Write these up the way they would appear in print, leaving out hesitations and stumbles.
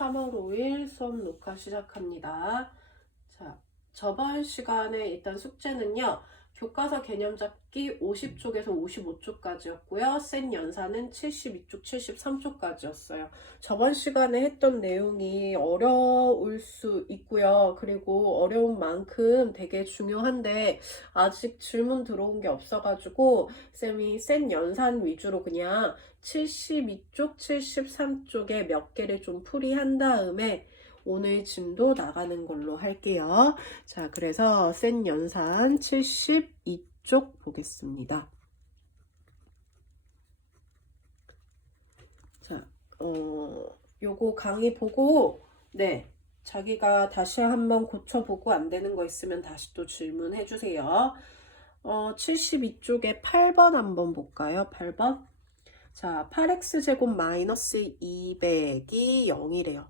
3월 5일 수업 녹화 시작합니다. 자, 저번 시간에 있던 숙제는요. 교과서 개념 잡기 50쪽에서 55쪽까지였고요. 센 연산은 72쪽, 73쪽까지였어요. 저번 시간에 했던 내용이 어려울 수 있고요. 그리고 어려운 만큼 되게 중요한데 아직 질문 들어온 게 없어가지고 쌤이 센 연산 위주로 그냥 72쪽, 73쪽에 몇 개를 좀 풀이한 다음에 오늘 짐도 나가는 걸로 할게요. 자, 그래서 센 연산 72쪽 보겠습니다. 자, 요거 강의 보고, 네, 자기가 다시 한번 고쳐보고 안 되는 거 있으면 다시 또 질문해 주세요. 72쪽에 8번 한번 볼까요? 8번. 자, 8x제곱 마이너스 200이 0이래요.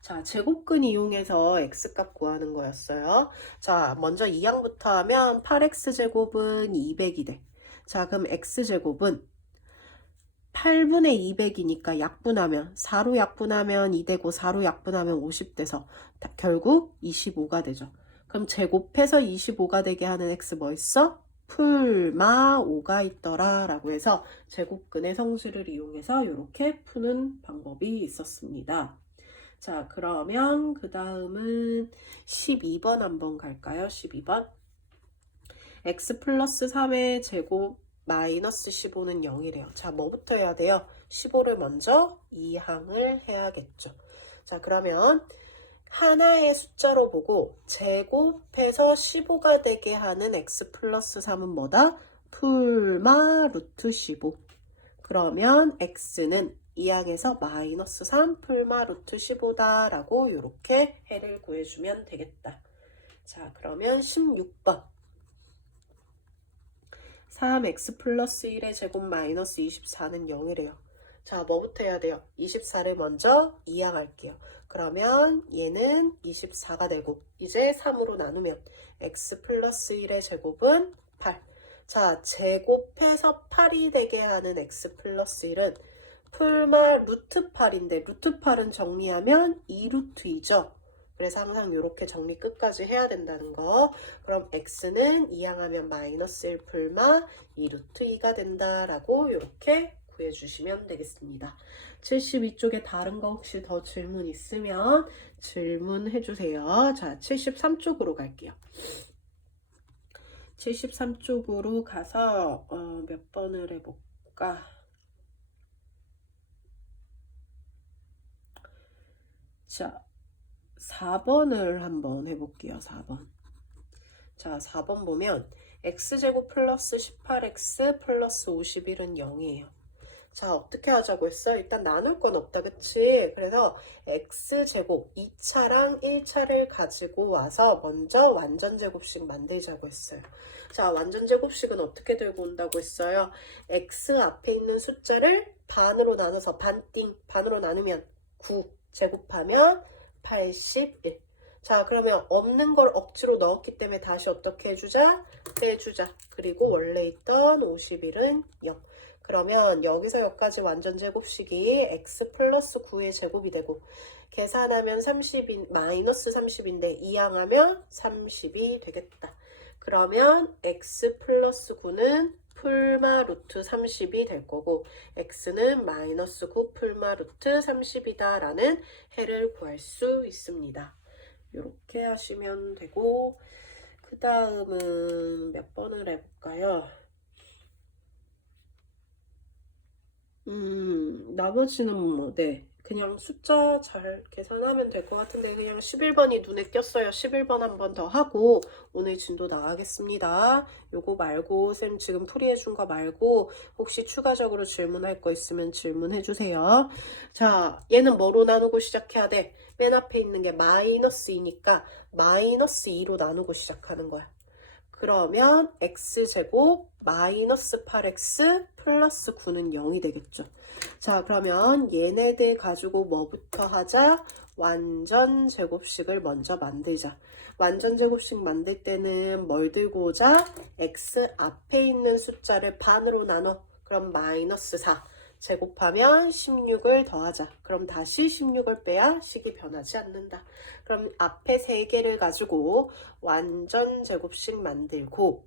자, 제곱근 이용해서 x값 구하는 거였어요. 자, 먼저 2항부터 하면 8x제곱은 200이 돼. 자, 그럼 x제곱은 8분의 200이니까 약분하면 4로 약분하면 2 되고 4로 약분하면 50 돼서 결국 25가 되죠. 그럼 제곱해서 25가 되게 하는 x 뭐 있어? 풀마 5가 있더라 라고 해서 제곱근의 성질을 이용해서 이렇게 푸는 방법이 있었습니다. 자, 그러면 그 다음은 12번 한번 갈까요? 12번. x 플러스 3의 제곱 마이너스 15는 0이래요. 자, 뭐부터 해야 돼요? 15를 먼저 2항을 해야겠죠. 자, 그러면 하나의 숫자로 보고 제곱해서 15가 되게 하는 x 플러스 3은 뭐다? 풀마 루트 15. 그러면 x는 2항에서 마이너스 3 풀마 루트 15다 라고 이렇게 해를 구해주면 되겠다. 자, 그러면 16번. 3x 플러스 1의 제곱 마이너스 24는 0이래요. 자, 뭐부터 해야 돼요? 24를 먼저 2항 할게요. 그러면 얘는 24가 되고 이제 3으로 나누면 x 플러스 1의 제곱은 8. 자, 제곱해서 8이 되게 하는 x 플러스 1은 풀마 루트 8인데 루트 8은 정리하면 2루트이죠. 그래서 항상 이렇게 정리 끝까지 해야 된다는 거. 그럼 x는 2항하면 마이너스 1 풀마 2루트 2가 된다라고 이렇게 구해주시면 되겠습니다. 72쪽에 다른 거 혹시 더 질문 있으면 질문해 주세요. 자, 73쪽으로 갈게요. 73쪽으로 가서 몇 번을 해볼까? 자, 4번을 한번 해볼게요. 4번. 자, 4번 보면 x제곱 플러스 18x 플러스 51은 0이에요. 자, 어떻게 하자고 했어? 일단 나눌 건 없다, 그치? 그래서 x제곱 2차랑 1차를 가지고 와서 먼저 완전제곱식 만들자고 했어요. 자, 완전제곱식은 어떻게 들고 온다고 했어요? x 앞에 있는 숫자를 반으로 나눠서 반으로 나누면 9 제곱하면 81. 자, 그러면 없는 걸 억지로 넣었기 때문에 다시 어떻게 해주자? 빼주자. 그리고 원래 있던 51은 0. 그러면 여기서 여기까지 완전 제곱식이 x 플러스 9의 제곱이 되고 계산하면 30인, 마이너스 30인데 2항하면 30이 되겠다. 그러면 x 플러스 9는 풀마 루트 30이 될 거고 x는 마이너스 9 풀마 루트 30이다 라는 해를 구할 수 있습니다. 이렇게 하시면 되고 그 다음은 몇 번을 해볼까요? 나머지는 뭐, 네. 그냥 숫자 잘 계산하면 될 것 같은데 그냥 11번이 눈에 띄었어요. 11번 한 번 더 하고 오늘 진도 나가겠습니다. 요거 말고 쌤 지금 풀이해준 거 말고 혹시 추가적으로 질문할 거 있으면 질문해 주세요. 자, 얘는 뭐로 나누고 시작해야 돼? 맨 앞에 있는 게 마이너스 2니까 마이너스 2로 나누고 시작하는 거야. 그러면 x제곱 마이너스 8x 플러스 9는 0이 되겠죠. 자, 그러면 얘네들 가지고 뭐부터 하자? 완전 제곱식을 먼저 만들자. 완전 제곱식 만들 때는 뭘 들고 오자? x 앞에 있는 숫자를 반으로 나눠. 그럼 마이너스 4. 제곱하면 16을 더하자. 그럼 다시 16을 빼야 식이 변하지 않는다. 그럼 앞에 3개를 가지고 완전 제곱식 만들고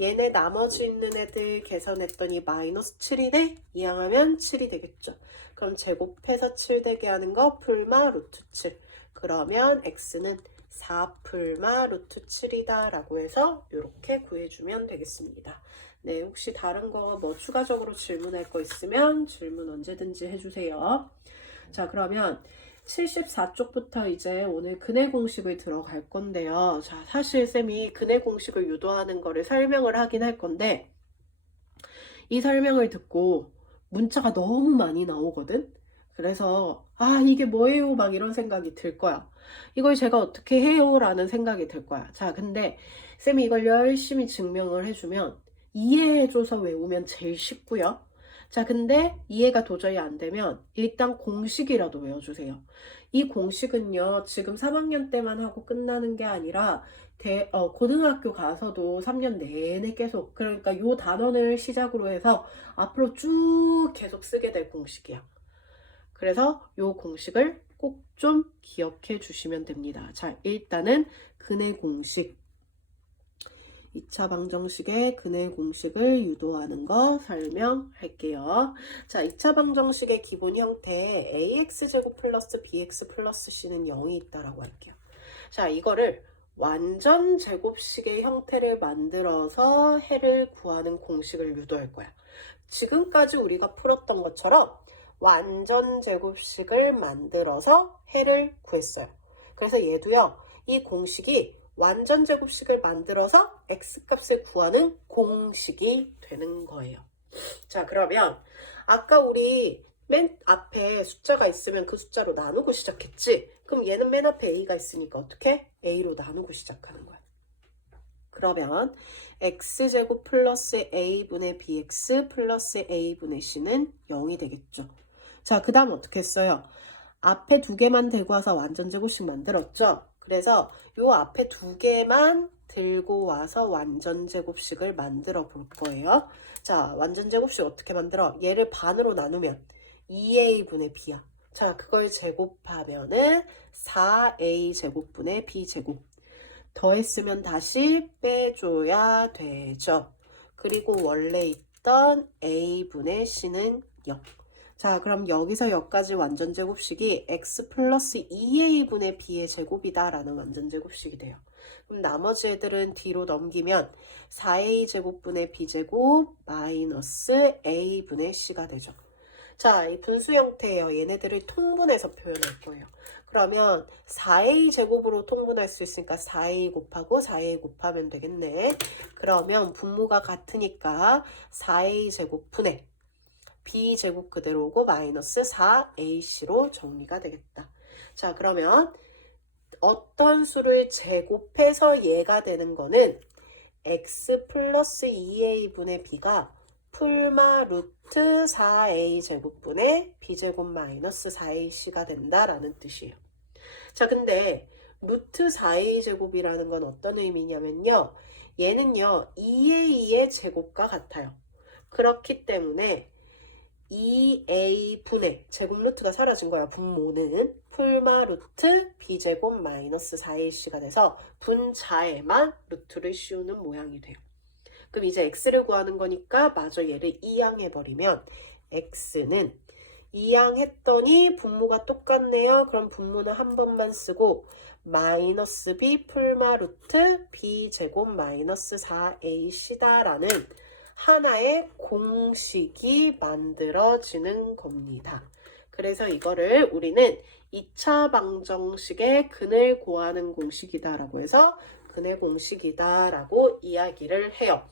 얘네 나머지 있는 애들 계산했더니 마이너스 7이네? 이항하면 7이 되겠죠. 그럼 제곱해서 7 되게 하는 거 풀마 루트 7. 그러면 x는 4 풀마 루트 7이다 라고 해서 이렇게 구해주면 되겠습니다. 네, 혹시 다른 거 뭐 추가적으로 질문할 거 있으면 질문 언제든지 해주세요. 자, 그러면 74쪽부터 이제 오늘 근해 공식을 들어갈 건데요. 자, 사실 쌤이 근해 공식을 유도하는 거를 설명을 하긴 할 건데 이 설명을 듣고 문자가 너무 많이 나오거든? 그래서 이게 뭐예요? 막 이런 생각이 들 거야. 이걸 제가 어떻게 해요? 라는 생각이 들 거야. 자, 근데 쌤이 이걸 열심히 증명을 해주면 이해해줘서 외우면 제일 쉽고요. 자, 근데 이해가 도저히 안 되면 일단 공식이라도 외워주세요. 이 공식은요, 지금 3학년 때만 하고 끝나는 게 아니라 고등학교 가서도 3년 내내 계속, 그러니까 요 단원을 시작으로 해서 앞으로 쭉 계속 쓰게 될 공식이야. 그래서 요 공식을 꼭 좀 기억해 주시면 됩니다. 자, 일단은 근해 공식. 2차 방정식의 근해 공식을 유도하는 거 설명할게요. 자, 2차 방정식의 기본 형태 ax제곱 플러스 bx 플러스 c는 0이 있다라고 할게요. 자, 이거를 완전 제곱식의 형태를 만들어서 해를 구하는 공식을 유도할 거야. 지금까지 우리가 풀었던 것처럼 완전 제곱식을 만들어서 해를 구했어요. 그래서 얘도요, 이 공식이 완전 제곱식을 만들어서 x값을 구하는 공식이 되는 거예요. 자, 그러면 아까 우리 맨 앞에 숫자가 있으면 그 숫자로 나누고 시작했지? 그럼 얘는 맨 앞에 a가 있으니까 어떻게? a로 나누고 시작하는 거야. 그러면 x제곱 플러스 a분의 bx 플러스 a분의 c는 0이 되겠죠. 자, 그 다음 어떻게 했어요? 앞에 2개만 들고 와서 완전 제곱식 만들었죠? 그래서 요 앞에 2개만 들고 와서 완전 제곱식을 만들어 볼 거예요. 자, 완전 제곱식 어떻게 만들어? 얘를 반으로 나누면 2a분의 b야. 자, 그걸 제곱하면은 4a 제곱분의 b 제곱. 더했으면 다시 빼줘야 되죠. 그리고 원래 있던 a분의 c는 0. 자, 그럼 여기서 여기까지 완전 제곱식이 x 플러스 2a분의 b의 제곱이다 라는 완전 제곱식이 돼요. 그럼 나머지 애들은 뒤로 넘기면 4a 제곱분의 b제곱 마이너스 a분의 c가 되죠. 자, 이 분수 형태예요. 얘네들을 통분해서 표현할 거예요. 그러면 4a 제곱으로 통분할 수 있으니까 4a 곱하고 4a 곱하면 되겠네. 그러면 분모가 같으니까 4a 제곱분의 b제곱 그대로 오고 마이너스 4ac로 정리가 되겠다. 자, 그러면 어떤 수를 제곱해서 얘가 되는 거는 x 플러스 2a분의 b가 풀마 루트 4a 제곱분의 b제곱 마이너스 4ac가 된다라는 뜻이에요. 자, 근데 루트 4a 제곱이라는 건 어떤 의미냐면요. 얘는요, 2a의 제곱과 같아요. 그렇기 때문에 2a분의 제곱 루트가 사라진 거야. 분모는 풀마 루트 b제곱 마이너스 4ac가 돼서 분자에만 루트를 씌우는 모양이 돼요. 그럼 이제 x를 구하는 거니까 마저 얘를 이항해버리면 x는 이항했더니 분모가 똑같네요. 그럼 분모는 한 번만 쓰고 마이너스 b 풀마 루트 b제곱 마이너스 4ac다 라는 하나의 공식이 만들어지는 겁니다. 그래서 이거를 우리는 2차 방정식의 근을 구하는 공식이다 라고 해서 근의 공식이다 라고 이야기를 해요.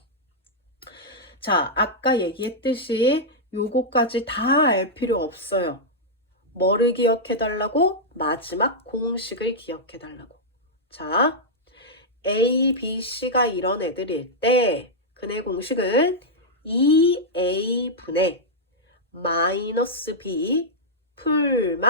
자, 아까 얘기했듯이 요거까지 다 알 필요 없어요. 뭐를 기억해 달라고? 마지막 공식을 기억해 달라고. 자, A, B, C가 이런 애들일 때 근의 공식은 2a분의 마이너스 b 풀마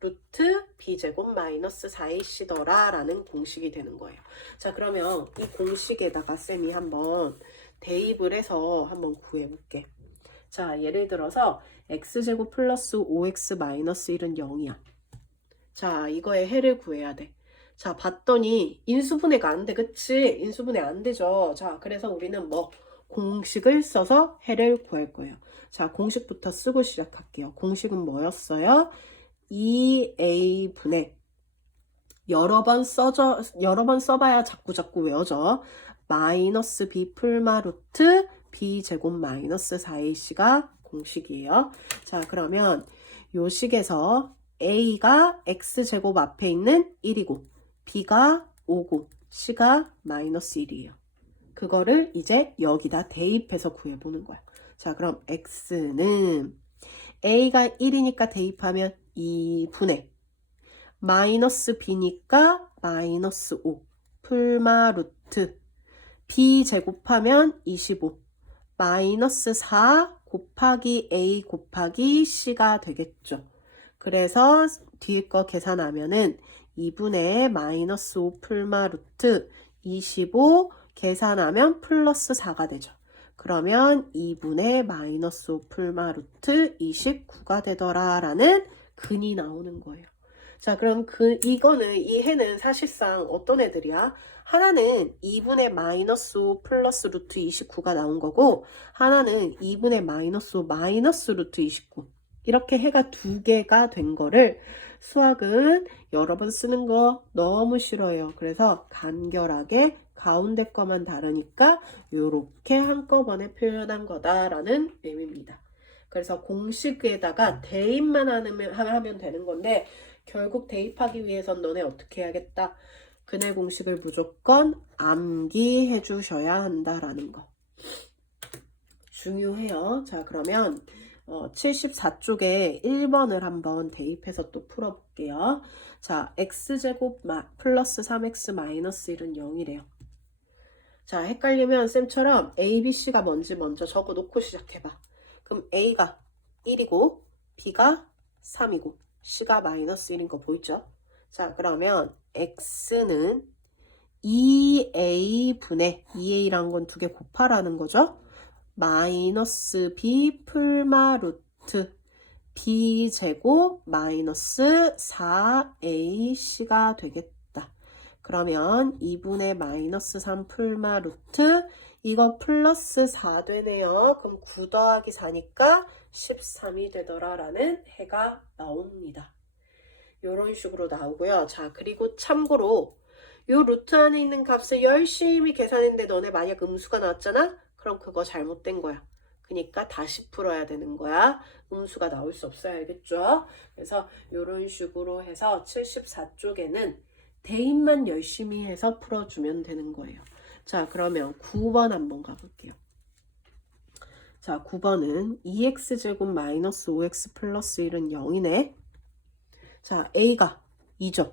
루트 b제곱 마이너스 4ac더라 라는 공식이 되는 거예요. 자, 그러면 이 공식에다가 쌤이 한번 대입을 해서 한번 구해볼게. 자, 예를 들어서 x제곱 플러스 5x 마이너스 1은 0이야. 자, 이거의 해를 구해야 돼. 자, 봤더니 인수분해가 안 돼. 그치? 인수분해 안 되죠. 자, 그래서 우리는 뭐 공식을 써서 해를 구할 거예요. 자, 공식부터 쓰고 시작할게요. 공식은 뭐였어요? 2a분의 여러 번 써봐야 자꾸 외워져. 마이너스 b 풀마 루트 b 제곱 마이너스 4ac가 공식이에요. 자, 그러면 요 식에서 a가 x제곱 앞에 있는 1이고 b가 5고 c가 마이너스 1이에요. 그거를 이제 여기다 대입해서 구해보는 거야. 자, 그럼 x는 a가 1이니까 대입하면 2분의 마이너스 b니까 마이너스 5 풀마 루트 b 제곱하면 25 마이너스 4 곱하기 a 곱하기 c가 되겠죠. 그래서 뒤에 거 계산하면은 2분의 마이너스 5 풀마 루트 25 계산하면 플러스 4가 되죠. 그러면 2분의 마이너스 5 풀마 루트 29가 되더라 라는 근이 나오는 거예요. 자, 그럼 이 해는 사실상 어떤 애들이야? 하나는 2분의 마이너스 5 플러스 루트 29가 나온 거고, 하나는 2분의 마이너스 5 마이너스 루트 29. 이렇게 해가 두 개가 된 거를 수학은 여러 번 쓰는 거 너무 싫어요. 그래서 간결하게 가운데 거만 다르니까 이렇게 한꺼번에 표현한 거다라는 의미입니다. 그래서 공식에다가 대입만 하면 되는 건데, 결국 대입하기 위해선 너네 어떻게 해야겠다? 근해 공식을 무조건 암기해 주셔야 한다라는 거. 중요해요. 자, 그러면 74쪽에 1번을 한번 대입해서 또 풀어볼게요. 자, x제곱 플러스 3x 마이너스 1은 0이래요. 자, 헷갈리면 쌤처럼 a, b, c가 뭔지 먼저 적어 놓고 시작해봐. 그럼 a가 1이고 b가 3이고 c가 마이너스 1인 거 보이죠? 자, 그러면 x는 2a분의 2a라는 건 두 개 곱하라는 거죠? 마이너스 b 풀마 루트 b 제곱 마이너스 4ac가 되겠다. 그러면 2분의 마이너스 3 풀마 루트 이거 플러스 4 되네요. 그럼 9 더하기 4니까 13이 되더라 라는 해가 나옵니다. 이런 식으로 나오고요. 자, 그리고 참고로 요 루트 안에 있는 값을 열심히 계산했는데 너네 만약 음수가 나왔잖아? 그럼 그거 잘못된 거야. 그러니까 다시 풀어야 되는 거야. 음수가 나올 수 없어요. 알겠죠? 그래서 이런 식으로 해서 74쪽에는 대입만 열심히 해서 풀어주면 되는 거예요. 자, 그러면 9번 한번 가볼게요. 자, 9번은 2x제곱 마이너스 5x 플러스 1은 0이네. 자, a가 2죠.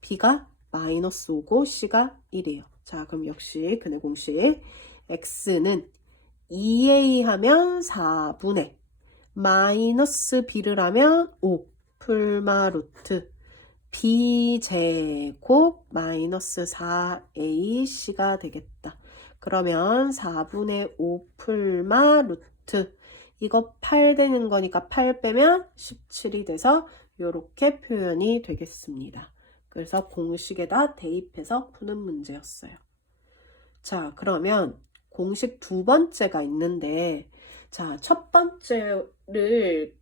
b가 마이너스 5고 c가 1이에요. 자, 그럼 역시 근해 공식 x는 2a 하면 4분의 마이너스 b를 하면 5 풀마 루트 b 제곱 마이너스 4ac가 되겠다. 그러면 4분의 5 풀마 루트 이거 8 되는 거니까 8 빼면 17이 돼서 이렇게 표현이 되겠습니다. 그래서 공식에다 대입해서 푸는 문제였어요. 자, 그러면 공식 두 번째가 있는데, 자, 첫 번째를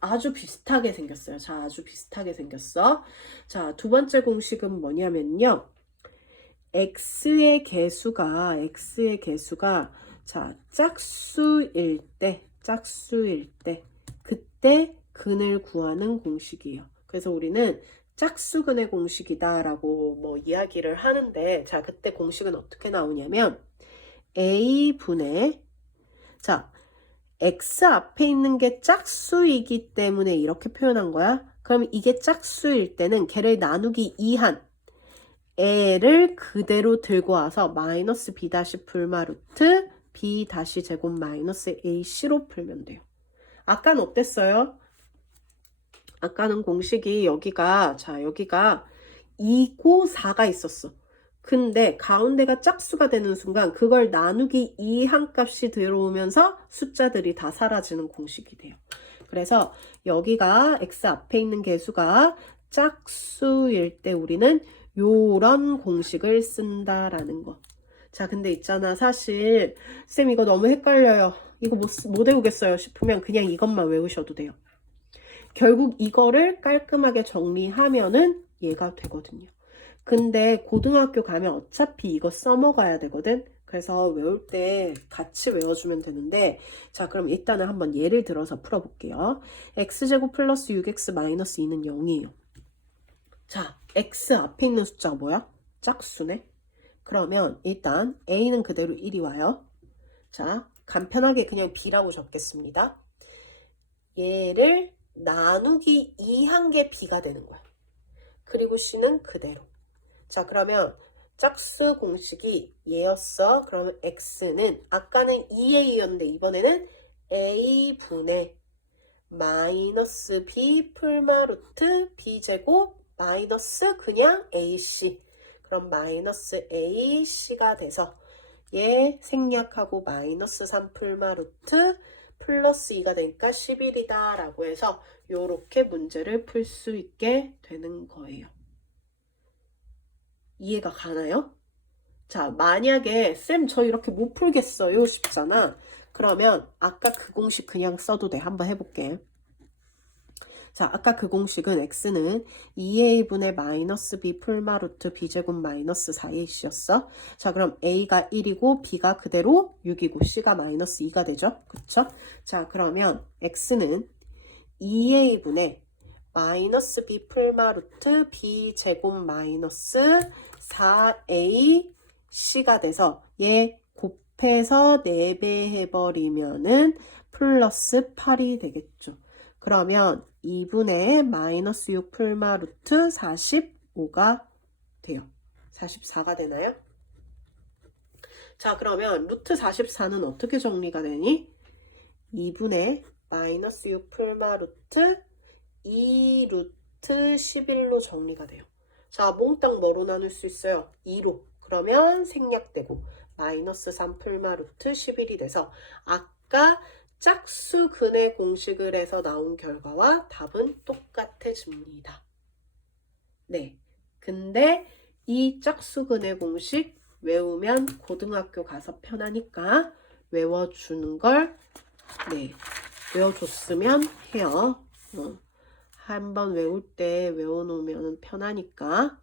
아주 비슷하게 생겼어요. 자, 아주 비슷하게 생겼어. 자, 두 번째 공식은 뭐냐면요. x의 개수가 자, 짝수일 때 그때 근을 구하는 공식이에요. 그래서 우리는 짝수근의 공식이다라고 뭐 이야기를 하는데, 자, 그때 공식은 어떻게 나오냐면 a분의 자, x 앞에 있는 게 짝수이기 때문에 이렇게 표현한 거야. 그럼 이게 짝수일 때는 걔를 나누기 2한 애를 그대로 들고 와서 마이너스 b 다시 풀마 루트 b 다시 제곱 마이너스 ac로 풀면 돼요. 아까는 어땠어요? 아까는 공식이 여기가 2고 4가 있었어. 근데 가운데가 짝수가 되는 순간 그걸 나누기 2 한 값이 들어오면서 숫자들이 다 사라지는 공식이 돼요. 그래서 여기가 x 앞에 있는 개수가 짝수일 때 우리는 요런 공식을 쓴다라는 거. 자, 근데 있잖아. 사실 쌤 이거 너무 헷갈려요. 이거 못 외우겠어요 싶으면 그냥 이것만 외우셔도 돼요. 결국 이거를 깔끔하게 정리하면은 얘가 되거든요. 근데 고등학교 가면 어차피 이거 써먹어야 되거든. 그래서 외울 때 같이 외워주면 되는데, 자, 그럼 일단은 한번 예를 들어서 풀어볼게요. x제곱 플러스 6x 마이너스 2는 0이에요. 자, x 앞에 있는 숫자가 뭐야? 짝수네. 그러면 일단 a는 그대로 1이 와요. 자, 간편하게 그냥 b라고 적겠습니다. 얘를 나누기 2 한 게 b가 되는 거야. 그리고 c는 그대로. 자, 그러면 짝수 공식이 얘였어. 그러면 x는 아까는 2a였는데 이번에는 a분의 마이너스 b 풀마 루트 b제곱 마이너스 그냥 ac. 그럼 마이너스 ac가 돼서 얘 생략하고 마이너스 3 풀마 루트 플러스 2가 되니까 11이다 라고 해서 요렇게 문제를 풀 수 있게 되는 거예요. 이해가 가나요? 자, 만약에 쌤 저 이렇게 못 풀겠어요 싶잖아. 그러면 아까 그 공식 그냥 써도 돼. 한번 해볼게. 자, 아까 그 공식은 x는 2a분의 마이너스 b 풀마 루트 b제곱 마이너스 4ac였어. 자, 그럼 a가 1이고 b가 그대로 6이고 c가 마이너스 2가 되죠. 그쵸? 자, 그러면 x는 2a분의 마이너스 b 풀마 루트 b 제곱 마이너스 4a c가 돼서 얘 곱해서 4배 해버리면은 플러스 8이 되겠죠. 그러면 2분의 마이너스 6 풀마 루트 45가 돼요. 44가 되나요? 자, 그러면 루트 44는 어떻게 정리가 되니? 2분의 마이너스 6 풀마 루트 2 루트 11로 정리가 돼요. 자, 몽땅 뭐로 나눌 수 있어요? 2로. 그러면 생략되고 마이너스 3 풀마 루트 11이 돼서 아까 짝수 근의 공식을 해서 나온 결과와 답은 똑같아집니다. 네. 근데 이 짝수 근의 공식 외우면 고등학교 가서 편하니까 외워주는 걸 외워줬으면 해요. 한번 외울 때 외워놓으면 편하니까.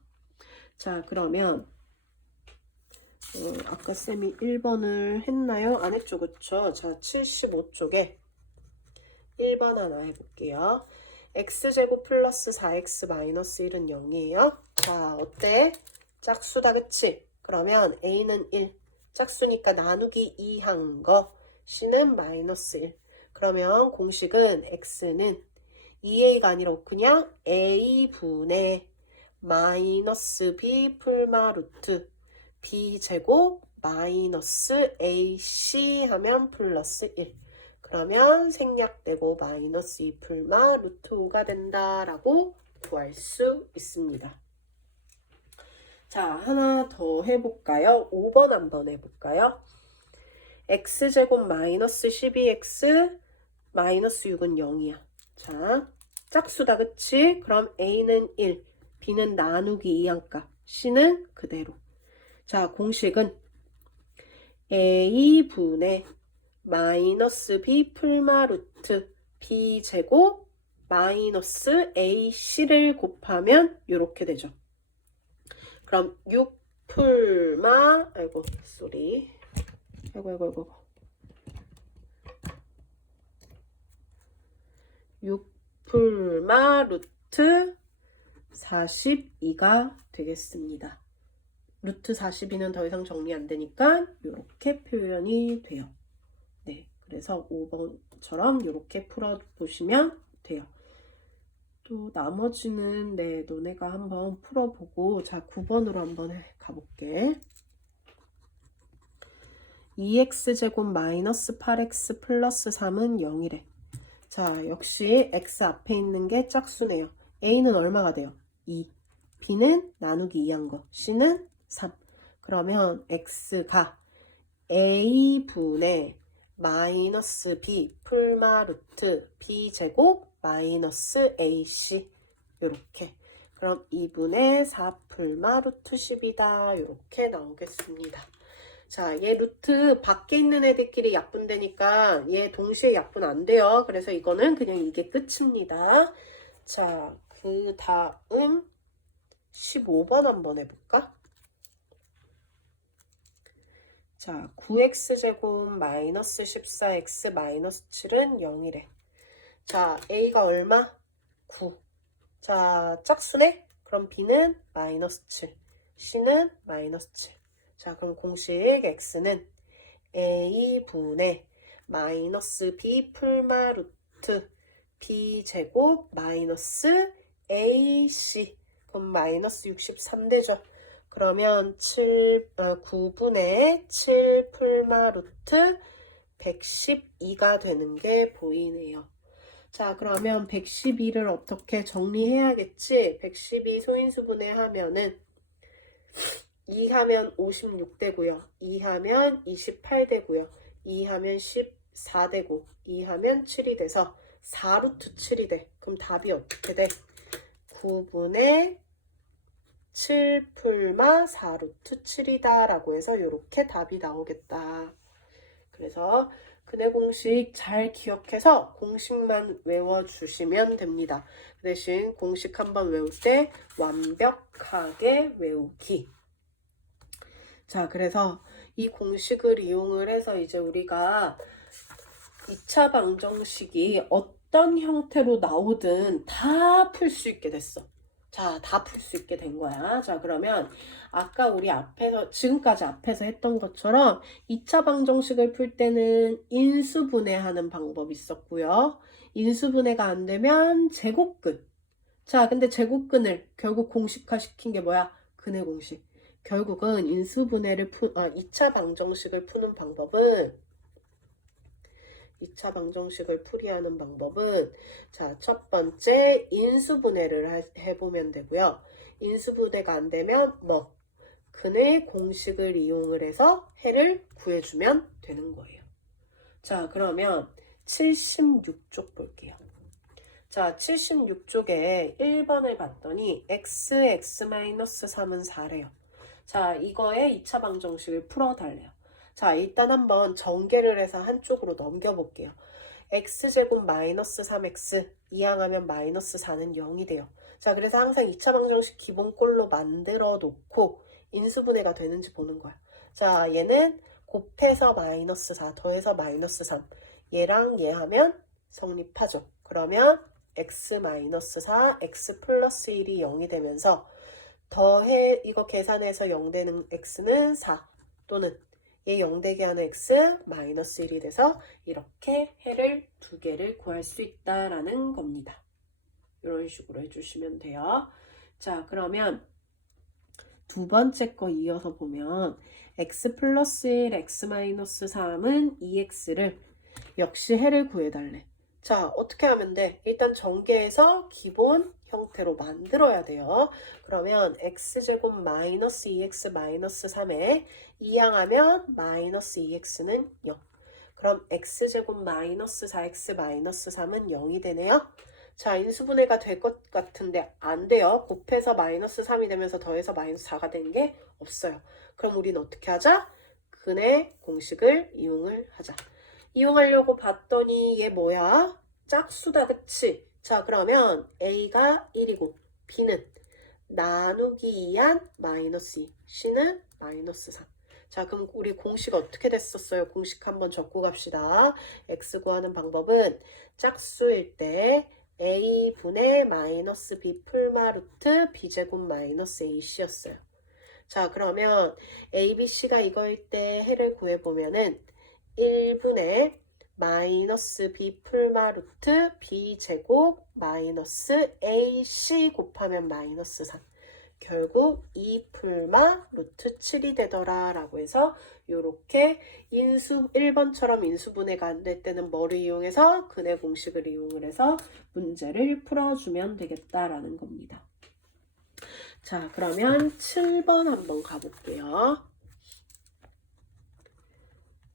자, 그러면 아까 쌤이 1번을 했나요? 안 했죠, 그쵸? 자, 75쪽에 1번 하나 해볼게요. x제곱 플러스 4x 마이너스 1은 0이에요. 자, 어때? 짝수다, 그치? 그러면 a는 1. 짝수니까 나누기 2 한 거. c는 마이너스 1. 그러면 공식은 x는 2a가 아니라 그냥 a분의 마이너스 b 풀마 루트 b제곱 마이너스 ac 하면 플러스 1. 그러면 생략되고 마이너스 2 풀마 루트 5가 된다라고 구할 수 있습니다. 자, 하나 더 해볼까요? 5번 한번 해볼까요? x제곱 마이너스 12x 마이너스 6은 0이야. 자, 짝수다, 그치? 그럼 a는 1, b는 나누기 2한값, c는 그대로. 자, 공식은 a분의 마이너스 b 풀마 루트 b제곱 마이너스 ac를 곱하면 이렇게 되죠. 그럼 6 풀마, 아이고, 쏘리. 아이고. 6 풀마 루트 42가 되겠습니다. 루트 42는 더 이상 정리 안 되니까 이렇게 표현이 돼요. 네, 그래서 5번처럼 이렇게 풀어보시면 돼요. 또 나머지는 너네가 한번 풀어보고, 자, 9번으로 한번 가볼게. 2x제곱 마이너스 8x 플러스 3은 0이래. 자, 역시 x 앞에 있는 게 짝수네요. a는 얼마가 돼요? 2. b는 나누기 2한 거. c는 3. 그러면 x가 a분의 마이너스 b 풀마 루트 b제곱 마이너스 ac 요렇게. 그럼 2분의 4 풀마 루트 10이다. 요렇게 나오겠습니다. 자, 얘 루트 밖에 있는 애들끼리 약분되니까 얘 동시에 약분 안 돼요. 그래서 이거는 그냥 이게 끝입니다. 자, 그 다음 15번 한번 해볼까? 자, 9x제곱 마이너스 14x 마이너스 7은 0이래. 자, a가 얼마? 9. 자, 짝수네? 그럼 b는 마이너스 7, c는 마이너스 7. 자, 그럼 공식 x는 a분의 마이너스 b 풀마 루트 b제곱 마이너스 ac. 그럼 마이너스 63 되죠. 그러면 9분의 7 풀마 루트 112가 되는 게 보이네요. 자, 그러면 112를 어떻게 정리해야겠지? 112 소인수분해 하면은 2하면 56 되고요. 2하면 28 되고요. 2하면 14 되고 2하면 7이 돼서 4루트 7이 돼. 그럼 답이 어떻게 돼? 9분의 7 풀마 4루트 7이다 라고 해서 이렇게 답이 나오겠다. 그래서 근해 공식 잘 기억해서 공식만 외워주시면 됩니다. 그 대신 공식 한번 외울 때 완벽하게 외우기. 자, 그래서 이 공식을 이용을 해서 이제 우리가 2차 방정식이 어떤 형태로 나오든 다 풀 수 있게 됐어. 자, 다 풀 수 있게 된 거야. 자, 그러면 아까 우리 지금까지 앞에서 했던 것처럼 2차 방정식을 풀 때는 인수분해하는 방법이 있었고요. 인수분해가 안 되면 제곱근. 자, 근데 제곱근을 결국 공식화 시킨 게 뭐야? 근해 공식. 결국은 2차 방정식을 푸는 방법은 2차 방정식을 풀이하는 방법은 자, 첫 번째 인수분해를 해보면 되고요. 인수분해가 안 되면 근의 공식을 이용을 해서 해를 구해주면 되는 거예요. 자, 그러면 76쪽 볼게요. 자, 76쪽에 1번을 봤더니 x-3은 4래요. 자, 이거의 2차 방정식을 풀어달래요. 자, 일단 한번 전개를 해서 한쪽으로 넘겨볼게요. x제곱 마이너스 3x 이항하면 마이너스 4는 0이 돼요. 자, 그래서 항상 2차 방정식 기본꼴로 만들어 놓고 인수분해가 되는지 보는 거야. 자, 얘는 곱해서 마이너스 4 더해서 마이너스 3 얘랑 얘 하면 성립하죠. 그러면 x 마이너스 4 x 플러스 1이 0이 되면서 이거 계산해서 0 되는 x는 4 또는 얘 0 되게 하는 x 마이너스 1이 돼서 이렇게 해를 두 개를 구할 수 있다라는 겁니다. 이런 식으로 해주시면 돼요. 자, 그러면 두 번째 거 이어서 보면 x 플러스 1, x 마이너스 3은 2x를 역시 해를 구해달래. 자, 어떻게 하면 돼? 일단 전개해서 기본 형태로 만들어야 돼요. 그러면 x제곱 마이너스 2x 마이너스 3에 이항하면 마이너스 2x는 0. 그럼 x제곱 마이너스 4x 마이너스 3은 0이 되네요. 자, 인수분해가 될 것 같은데 안 돼요. 곱해서 마이너스 3이 되면서 더해서 마이너스 4가 된 게 없어요. 그럼 우리는 어떻게 하자? 근의 공식을 이용을 하자. 이용하려고 봤더니 얘 뭐야? 짝수다, 그치? 자, 그러면 A가 1이고 B는 나누기 2한 마이너스 2, C는 마이너스 3. 자, 그럼 우리 공식 어떻게 됐었어요? 공식 한번 적고 갑시다. X 구하는 방법은 짝수일 때 A분의 마이너스 B 풀마 루트 B제곱 마이너스 AC였어요. 자, 그러면 A, B, C가 이거일 때 해를 구해보면은 1분의 마이너스 B 풀마 루트 B 제곱 마이너스 AC 곱하면 마이너스 3. 결국 2 풀마 루트 7이 되더라 라고 해서 요렇게 1번처럼 인수분해가 안 될 때는 뭐를 이용해서 근해 공식을 이용을 해서 문제를 풀어주면 되겠다라는 겁니다. 자, 그러면 7번 한번 가볼게요.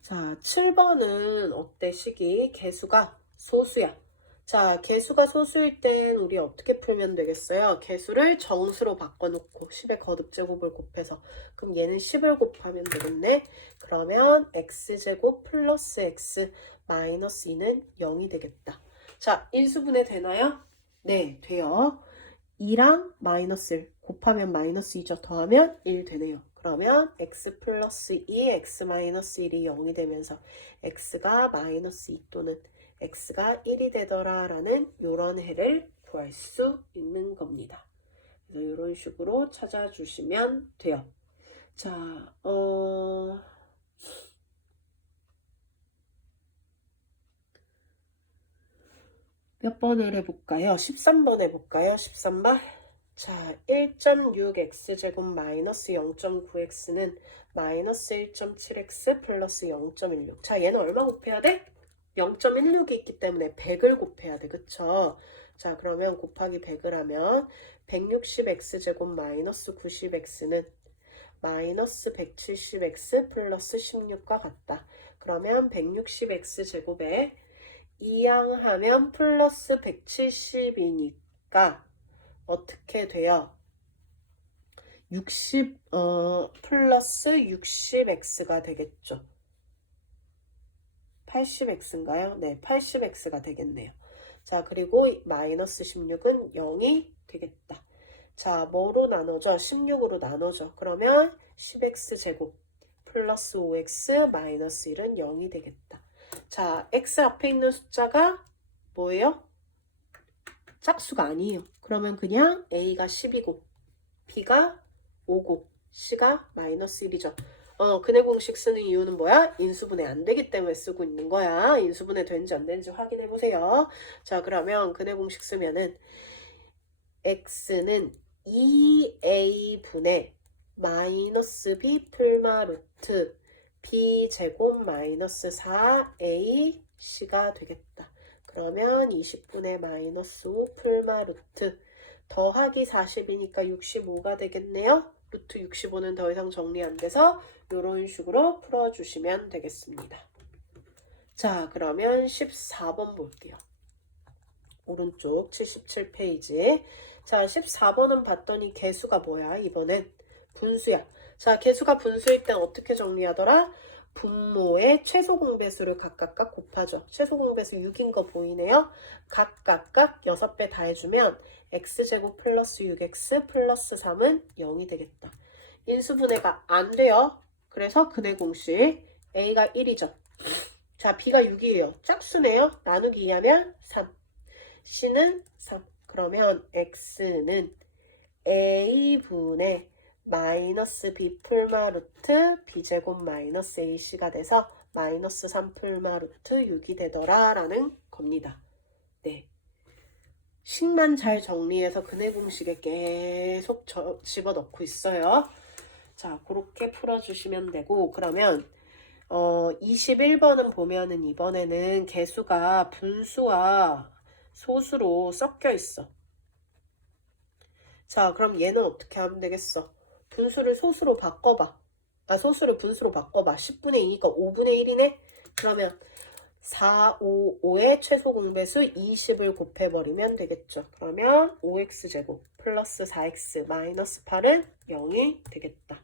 자, 7번은 어때, 식이? 개수가 소수야. 자, 개수가 소수일 땐 우리 어떻게 풀면 되겠어요? 개수를 정수로 바꿔놓고 10의 거듭제곱을 곱해서 그럼 얘는 10을 곱하면 되겠네. 그러면 x제곱 플러스 x 마이너스 2는 0이 되겠다. 자, 인수분해 되나요? 네, 돼요. 2랑 마이너스 1 곱하면 마이너스 2죠. 더하면 1 되네요. 그러면 x 플러스 2, x 마이너스 1이 0이 되면서 x가 마이너스 2 또는 x가 1이 되더라 라는 이런 해를 구할 수 있는 겁니다. 그래서 이런 식으로 찾아주시면 돼요. 자, 몇 번을 해볼까요? 13번 해볼까요? 13번. 자, 1.6x제곱 마이너스 0.9x는 마이너스 1.7x 플러스 0.16. 자, 얘는 얼마 곱해야 돼? 0.16이 있기 때문에 100을 곱해야 돼. 그쵸? 자, 그러면 곱하기 100을 하면 160x제곱 마이너스 90x는 마이너스 170x 플러스 16과 같다. 그러면 160x제곱에 이항하면 플러스 170이니까 어떻게 돼요? 60 플러스 60x가 되겠죠. 80x인가요? 네, 80x가 되겠네요. 자, 그리고 마이너스 16은 0이 되겠다. 자, 뭐로 나눠져? 16으로 나눠져. 그러면 10x 제곱 플러스 5x 마이너스 1은 0이 되겠다. 자, x 앞에 있는 숫자가 뭐예요? 짝수가 아니에요. 그러면 그냥 a가 10이고 b가 5고 c가 마이너스 1이죠. 근해 공식 쓰는 이유는 뭐야? 인수분해 안 되기 때문에 쓰고 있는 거야. 인수분해 되는지 안 되는지 확인해 보세요. 자, 그러면 근해 공식 쓰면은 x는 2a분의 마이너스 b 풀마 루트 b 제곱 마이너스 4a c가 되겠다. 그러면 20분의 마이너스 5 풀마 루트 더하기 40이니까 65가 되겠네요. 루트 65는 더 이상 정리 안 돼서 이런 식으로 풀어주시면 되겠습니다. 자, 그러면 14번 볼게요. 오른쪽 77페이지. 자, 14번은 봤더니 개수가 뭐야? 이번엔 분수야. 자, 개수가 분수일 땐 어떻게 정리하더라? 분모의 최소 공배수를 각각 곱하죠. 최소 공배수 6인 거 보이네요. 각각 6배 다 해주면 x제곱 플러스 6x 플러스 3은 0이 되겠다. 인수분해가 안 돼요. 그래서 근해 공식 a가 1이죠. 자, b가 6이에요. 짝수네요. 나누기 2하면 3. c는 3. 그러면 x는 a분의 마이너스 b 풀마 루트 b제곱 마이너스 ac가 돼서 마이너스 3 풀마 루트 6이 되더라 라는 겁니다. 네. 식만 잘 정리해서 근해 공식에 계속 집어넣고 있어요. 자, 그렇게 풀어주시면 되고, 그러면 21번은 보면은 이번에는 개수가 분수와 소수로 섞여 있어. 자, 그럼 얘는 어떻게 하면 되겠어? 분수를 소수로 바꿔봐. 소수를 분수로 바꿔봐. 10분의 2니까 5분의 1이네? 그러면 4, 5, 5의 최소 공배수 20을 곱해버리면 되겠죠. 그러면 5x제곱 플러스 4x 마이너스 8은 0이 되겠다.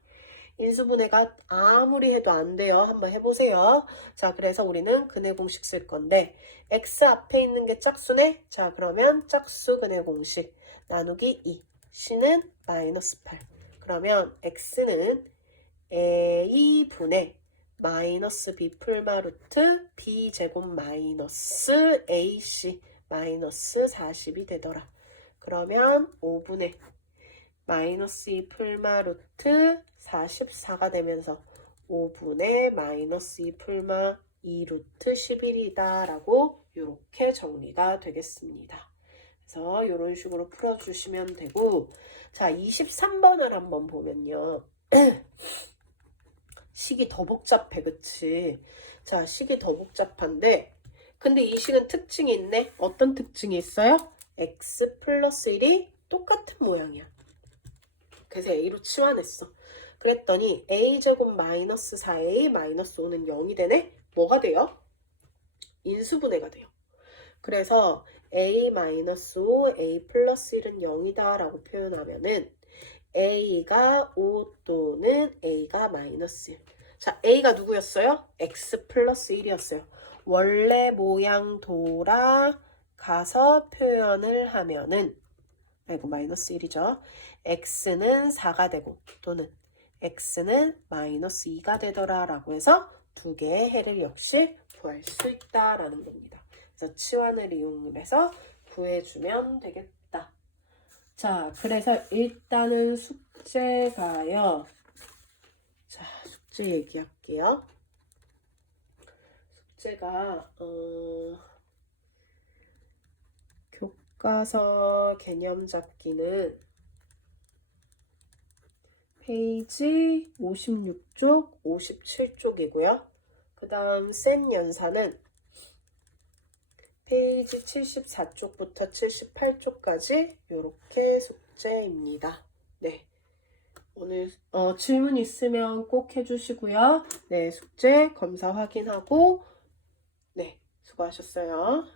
인수분해가 아무리 해도 안 돼요. 한번 해보세요. 자, 그래서 우리는 근해 공식 쓸 건데 x 앞에 있는 게 짝수네. 자, 그러면 짝수 근해 공식 나누기 2 c는 마이너스 8. 그러면 x는 a분의 마이너스 b 풀마 루트 b 제곱 마이너스 ac 마이너스 40이 되더라. 그러면 5분의 마이너스 2 풀마 루트 44가 되면서 5분의 마이너스 2 풀마 2 루트 11이다 라고 이렇게 정리가 되겠습니다. 그래서 이런 식으로 풀어주시면 되고, 자, 23번을 한번 보면요. 식이 더 복잡해, 그치? 자, 식이 더 복잡한데, 근데 이 식은 특징이 있네. 어떤 특징이 있어요? x 플러스 1이 똑같은 모양이야. 그래서 a로 치환했어. 그랬더니 a제곱 마이너스 4a 마이너스 5는 0이 되네? 뭐가 돼요? 인수분해가 돼요. 그래서 a-5, a 플러스 1은 0이다 라고 표현하면은 a가 5 또는 a가 마이너스 1. 자, a가 누구였어요? x 플러스 1이었어요. 원래 모양 돌아가서 표현을 하면은 아이고 마이너스 1이죠. x는 4가 되고 또는 x는 마이너스 2가 되더라 라고 해서 두 개의 해를 역시 구할 수 있다라는 겁니다. 그래서 치환을 이용해서 구해주면 되겠다. 자, 그래서 일단은 숙제가요. 자, 숙제 얘기할게요. 숙제가 교과서 개념 잡기는 페이지 56쪽, 57쪽이고요. 그 다음 센 연산은 페이지 74쪽부터 78쪽까지 이렇게 숙제입니다. 네. 오늘 질문 있으면 꼭 해주시고요. 네, 숙제 검사 확인하고 네, 수고하셨어요.